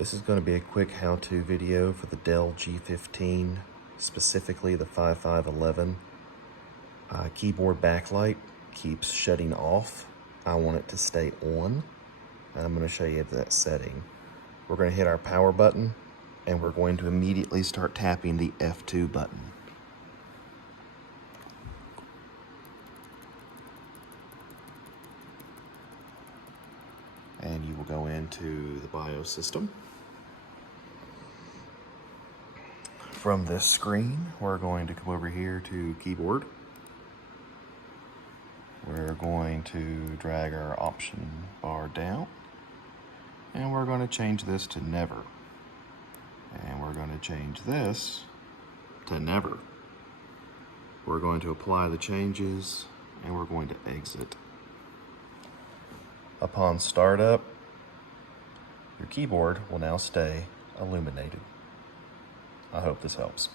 This is going to be a quick how-to video for the Dell G15, specifically the 5511. Keyboard backlight keeps shutting off. I want it to stay on, and I'm going to show you that setting. We're going to hit our power button, and we're going to immediately start tapping the F2 button. And you will go into the BIOS system. From this screen, we're going to come over here to keyboard. We're going to drag our option bar down, and we're going to change this to never. And we're going to change this to never. We're going to apply the changes, and we're going to exit. Upon startup, your keyboard will now stay illuminated. I hope this helps.